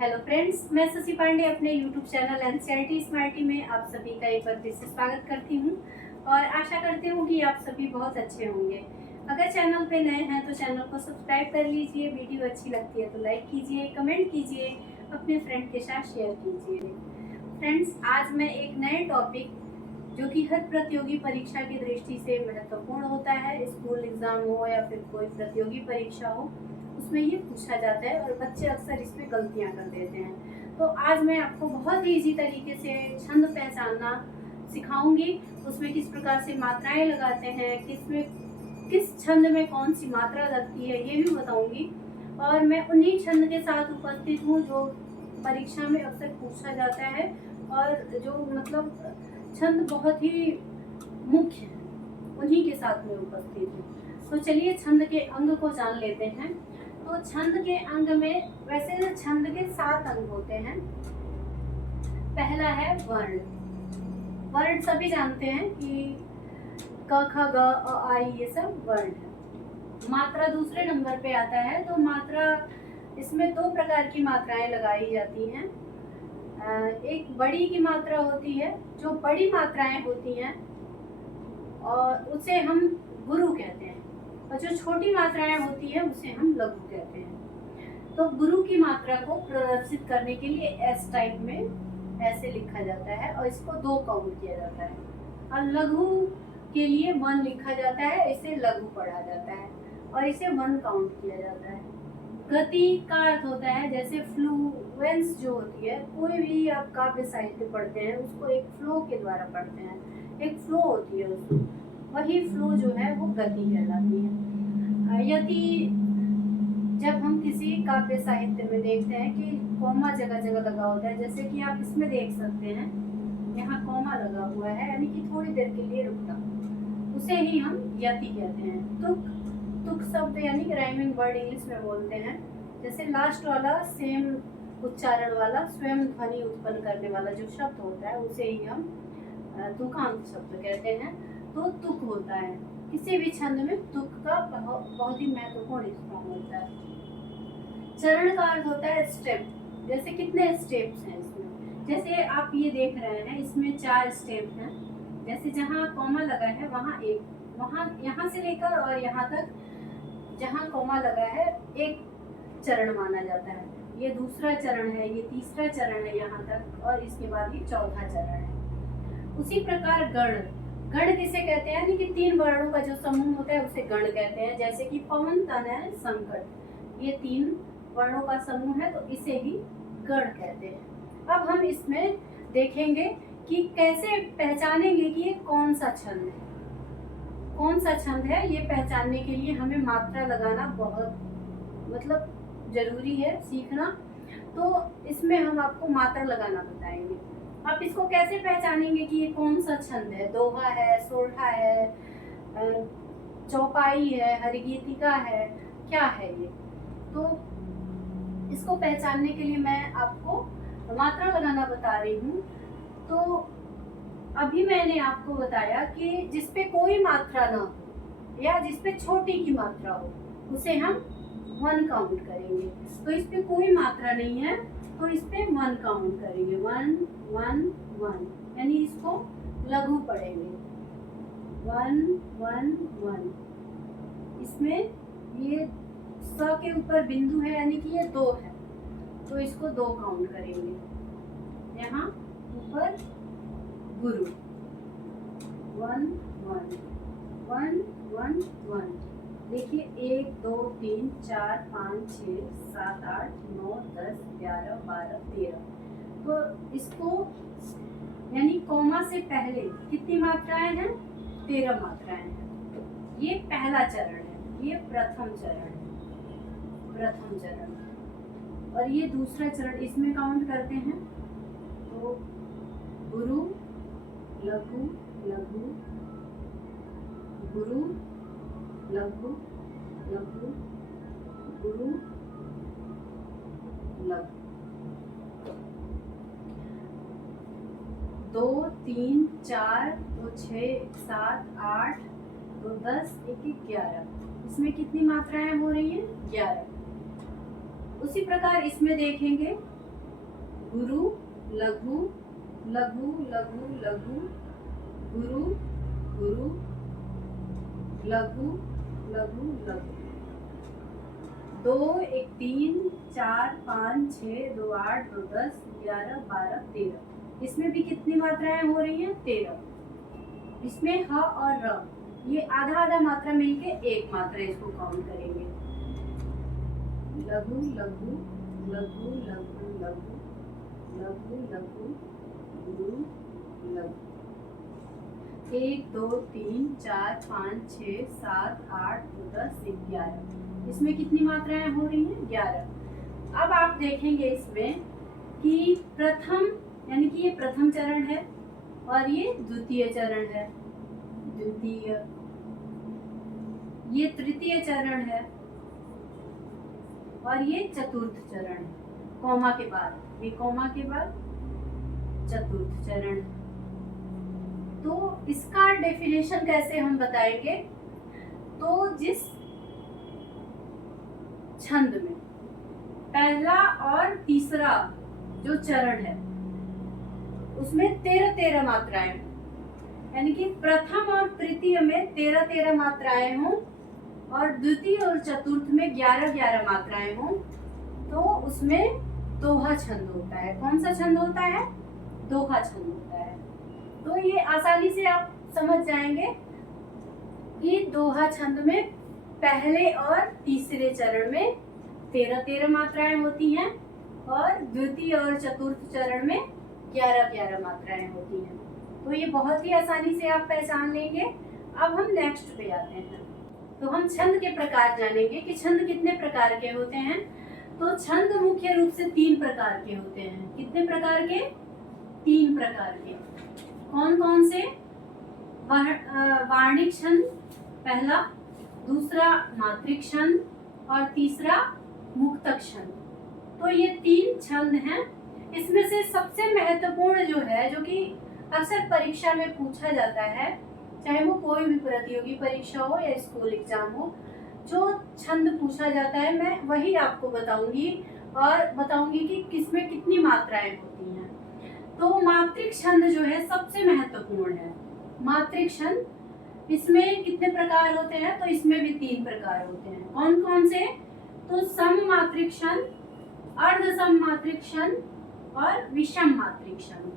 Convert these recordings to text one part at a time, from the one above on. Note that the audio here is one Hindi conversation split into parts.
हेलो फ्रेंड्स, मैं शशि पांडे अपने यूट्यूब चैनल एनसीईआरटी स्मार्टी में आप सभी का एक बार फिर से स्वागत करती हूँ और आशा करती हूँ कि आप सभी बहुत अच्छे होंगे। अगर चैनल पे नए हैं तो चैनल को सब्सक्राइब कर लीजिए, वीडियो अच्छी लगती है तो लाइक कीजिए, कमेंट कीजिए, अपने फ्रेंड के साथ शेयर कीजिए। फ्रेंड्स, आज मैं एक नए टॉपिक जो कि हर प्रतियोगी परीक्षा की दृष्टि से महत्वपूर्ण होता है, स्कूल एग्जाम हो या फिर कोई प्रतियोगी परीक्षा हो, उसमें ये पूछा जाता है और बच्चे अक्सर इसमें गलतियां कर देते हैं। तो आज मैं आपको बहुत ही इजी तरीके से छंद पहचानना सिखाऊंगी। उसमें किस प्रकार से मात्राएं लगाते हैं, किस छंद में कौन सी मात्रा लगती है, ये भी बताऊंगी। और मैं उन्हीं छंद के साथ उपस्थित हूँ जो परीक्षा में अक्सर पूछा जाता है और जो मतलब छंद बहुत ही मुख्य है, उन्हीं के साथ में उपस्थित हूँ। तो चलिए छंद के अंग को जान लेते हैं। तो छंद के अंग में वैसे छंद के 7 अंग होते हैं। पहला है वर्ण। वर्ण सभी जानते हैं कि क ख ग अ आ ई ये सब वर्ण है। मात्रा दूसरे नंबर पे आता है। तो मात्रा, इसमें 2 प्रकार की मात्राएं लगाई जाती हैं। एक बड़ी की मात्रा होती है, जो बड़ी मात्राएं होती हैं और उसे हम गुरु कहते हैं, और जो छोटी मात्राएं होती है उसे हम लघु कहते हैं। तो गुरु की मात्रा को प्रदर्शित करने के लिए एस टाइप में ऐसे लिखा जाता है और इसको 2 काउंट किया जाता है। और लघु के लिए 1 लिखा जाता है, इसे लघु पढ़ा जाता है और इसे 1 काउंट किया जाता है। गति का अर्थ होता है, जैसे फ्लुएंस जो होती है, कोई भी आप काव्य साहित्य पढ़ते हैं उसको एक फ्लो के द्वारा पढ़ते हैं, एक फ्लो होती है उसमें, वही फ्लो जो है वो गति कहलाती है। यदि जब हम किसी काव्य साहित्य में देखते हैं कि कॉमा जगह जगह लगा होता है, जैसे कि आप इसमें देख सकते हैं, यहाँ कॉमा लगा हुआ है, यानी कि थोड़ी देर के लिए रुकना, उसे ही हम यति कहते हैं। तुक शब्द यानी कि राइमिंग वर्ड इंग्लिश में बोलते हैं, जैसे लास्ट वाला सेम उच्चारण वाला स्वयं ध्वनि उत्पन्न करने वाला जो शब्द होता है उसे ही हम तुकांत शब्द कहते हैं। तो तुक होता है, किसी भी छंद में तुक का बहुत ही महत्वपूर्ण स्थान होता है। चरण का अर्थ होता है स्टेप, जैसे कितने स्टेप्स हैं इसमें, जैसे आप ये देख रहे हैं इसमें 4 स्टेप हैं। जैसे जहाँ कॉमा लगा है वहाँ एक, वहाँ यहाँ से लेकर और यहाँ तक जहाँ कॉमा लगा है एक चरण माना जाता है। ये दूसरा चरण है, ये तीसरा चरण है यहाँ तक, और इसके बाद ये चौथा चरण है। उसी प्रकार गण, गण किसे कहते हैं, यानी कि 3 वर्णों का जो समूह होता है उसे गण कहते हैं। जैसे कि पवन, तनय, संकट, ये 3 वर्णों का समूह है तो इसे ही गण कहते हैं। अब हम इसमें देखेंगे कि कैसे पहचानेंगे कि ये कौन सा छंद है, कौन सा छंद है। ये पहचानने के लिए हमें मात्रा लगाना बहुत मतलब जरूरी है सीखना। तो इसमें हम आपको मात्रा लगाना बताएंगे। आप इसको कैसे पहचानेंगे कि ये कौन सा छंद है, दोहा है, सोरठा है, चौपाई है, हरिगीतिका है, क्या है ये। तो इसको पहचानने के लिए मैं आपको मात्रा लगाना बता रही हूँ। तो अभी मैंने आपको बताया कि जिसपे कोई मात्रा ना हो या जिसपे छोटी की मात्रा हो उसे हम 1 काउंट करेंगे। तो इस पे कोई मात्रा नहीं है तो इस पे 1 काउंट करेंगे, 1 1 1, यानी इसको लघु पढ़ेंगे, 1 1 1। इसमें ये स के ऊपर बिंदु है यानी कि ये 2 है तो इसको 2 काउंट करेंगे। यहाँ ऊपर गुरु, 1 1 1 1 1। देखिए 1 2 3 4 5 6 7 8 9 10 11 12 13। तो इसको यानी कॉमा से पहले कितनी मात्राएं हैं, 13 मात्राएं हैं। ये पहला चरण है, ये प्रथम चरण है, प्रथम चरण। और ये दूसरा चरण, इसमें काउंट करते हैं तो गुरु, लघु, लघु, गुरु, लघु, लघु, गुरु, लघु। 2 3 4 2 6 7 8 2 10 1 11। इसमें कितनी मात्राएं हो रही हैं, 11। उसी प्रकार इसमें देखेंगे गुरु लघु लघु लघु लघु गुरु गुरु लघु लघु लघु। 2 1 3 4 5 6 2 8 2 10 11 12 13। इसमें भी कितनी मात्राएं हो रही हैं? 13। इसमें ह और र ये आधा आधा मात्रा मिलके एक मात्रा, इसको काउंट करेंगे। लघु लघु लघु लघु लघु लघु लघु गुरु लघु। 1 2 3 4 5 6 7 8 2 10 11। इसमें कितनी मात्राएं हो रही हैं? 11। अब आप देखेंगे इसमें कि प्रथम यानी कि ये प्रथम चरण है और ये द्वितीय चरण है, द्वितीय, ये तृतीय चरण है और ये चतुर्थ चरण है। कॉमा के बाद, ये कॉमा के बाद चतुर्थ चरण। तो इसका डेफिनेशन कैसे हम बताएंगे? तो जिस छंद में पहला और तीसरा जो चरण है उसमें 13-13 मात्राएं, यानी कि प्रथम और तृतीय में 13-13 मात्राएं हों और द्वितीय और चतुर्थ में 11-11 मात्राएं हों, तो उसमें दोहा छंद होता है। कौन सा छंद होता है? दोहा छंद होता है। तो ये आसानी से आप समझ जाएंगे कि दोहा छंद में पहले और तीसरे चरण में 13-13 मात्राएं होती हैं और द्वितीय और चतुर्थ चरण में 11-11 मात्राएं होती हैं। तो ये बहुत ही आसानी से आप पहचान लेंगे। अब हम नेक्स्ट पे आते हैं। तो हम छंद के प्रकार जानेंगे कि छंद कितने प्रकार के होते हैं। तो छंद मुख्य रूप से 3 प्रकार के होते हैं। कितने प्रकार के? 3 प्रकार के। कौन कौन से? वार्णिक छंद पहला, दूसरा मात्रिक छंद और तीसरा मुक्तक छंद। तो ये 3 छंद हैं। इसमें से सबसे महत्वपूर्ण जो है, जो कि अक्सर परीक्षा में पूछा जाता है, चाहे वो कोई भी प्रतियोगी परीक्षा हो या स्कूल एग्जाम हो, जो छंद पूछा जाता है मैं वही आपको बताऊंगी और बताऊंगी कि किसमें कितनी मात्राएं होती हैं। तो मात्रिक छंद जो है सबसे महत्वपूर्ण है। मात्रिक छंद, इसमें कितने प्रकार होते हैं? तो इसमें भी 3 प्रकार होते हैं। कौन कौन से? तो सम मात्रिक छंद, अर्ध सम मात्रिक छंद और विषम मात्रिक छंद।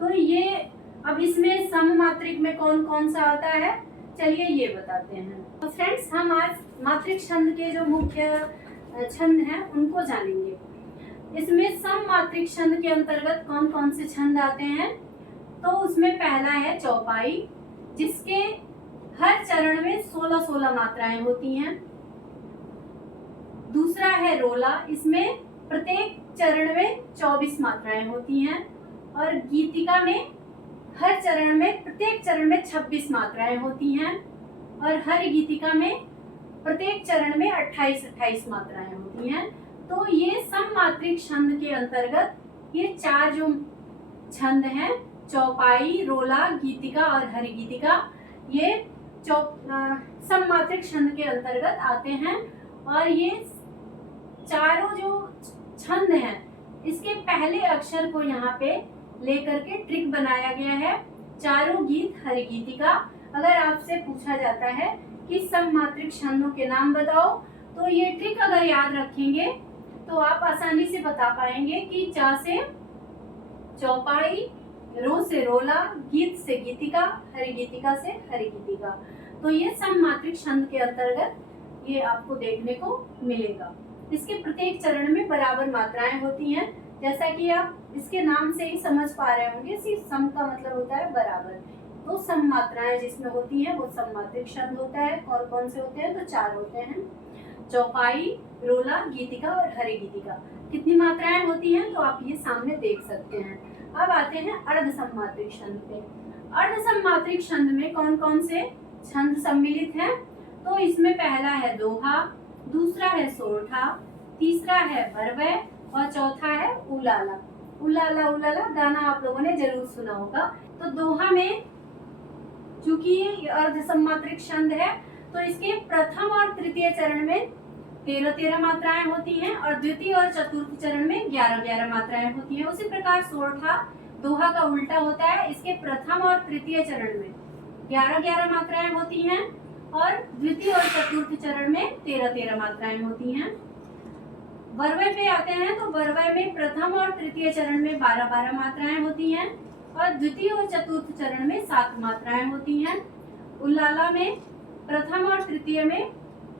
तो ये अब इसमें सम मात्रिक में कौन कौन सा आता है, चलिए ये बताते हैं। तो फ्रेंड्स, हम आज मात्रिक छंद के जो मुख्य छंद हैं उनको जानेंगे। इसमें सम मात्रिक छंद के अंतर्गत कौन कौन से छंद आते हैं? तो उसमें पहला है चौपाई, जिसके हर चरण में 16-16 मात्राएं होती हैं। दूसरा है रोला, इसमें प्रत्येक चरण में 24 मात्राएं होती हैं। और गीतिका में हर चरण में, प्रत्येक चरण में 26 मात्राएं होती हैं। और हर गीतिका में प्रत्येक चरण में 28-28 मात्राएं होती हैं। तो ये सम मात्रिक छंद के अंतर्गत ये 4 जो छंद हैं, चौपाई, रोला, गीतिका और हरि गीतिका, ये सम मात्रिक छंद के अंतर्गत आते हैं। और ये चारों जो छंद हैं, इसके पहले अक्षर को यहाँ पे लेकर के ट्रिक बनाया गया है। चारों गीत हरि गीतिका। अगर आपसे पूछा जाता है कि सम मात्रिक छंदों के नाम बताओ, तो ये ट्रिक अगर याद रखेंगे तो आप आसानी से बता पाएंगे कि चा से चौपाई, रो से रोला, गीत से गीतिका, हरि गीतिका से हरि गीतिका। तो ये सम मात्रिक छंद के अंतर्गत ये आपको देखने को मिलेगा। इसके प्रत्येक चरण में बराबर मात्राएं होती हैं, जैसा कि आप इसके नाम से ही समझ पा रहे होंगे। सम का मतलब होता है बराबर। तो सम मात्राएं जिसमें होती हैं वो सम मात्रिक छंद होता है। कौन कौन से होते हैं? तो 4 होते हैं, चौपाई, रोला, गीतिका और हरि गीतिका। कितनी मात्राएं होती हैं तो आप ये सामने देख सकते हैं। अब आते हैं अर्ध सम मात्रिक छंद पे। अर्ध सम मात्रिक छंद में कौन कौन से छंद सम्मिलित हैं? तो इसमें पहला है दोहा, दूसरा है सोरठा, तीसरा है बरवै और चौथा है उलाला। उलाला उलाला गाना आप लोगों ने जरूर सुना होगा। तो दोहा में चूंकि ये अर्ध सम मात्रिक छंद है, तो इसके प्रथम और तृतीय चरण में 13-13 मात्राएं होती हैं और द्वितीय और चतुर्थ चरण में 11-11 मात्राएं होती हैं। उसी प्रकार सोरठा दोहा का उल्टा होता है। इसके प्रथम और तृतीय चरण में 11-11 मात्राएं होती हैं और द्वितीय और चतुर्थ चरण में 13-13 मात्राएं होती हैं। वरवय पे आते हैं तो वरवय में प्रथम और तृतीय चरण में 12-12 मात्राएं होती हैं और द्वितीय और चतुर्थ चरण में 7 मात्राएं होती हैं। उल्लाला में प्रथम और तृतीय में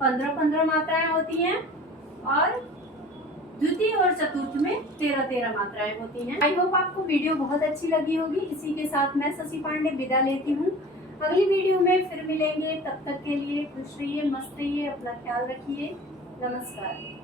15-15 मात्राएं होती हैं और द्वितीय और चतुर्थ में 13-13 मात्राएं होती हैं। आई होप आपको वीडियो बहुत अच्छी लगी होगी। इसी के साथ मैं शशि पांडे विदा लेती हूँ। अगली वीडियो में फिर मिलेंगे। तब तक के लिए खुश रहिए, मस्त रहिए, अपना ख्याल रखिए। नमस्कार।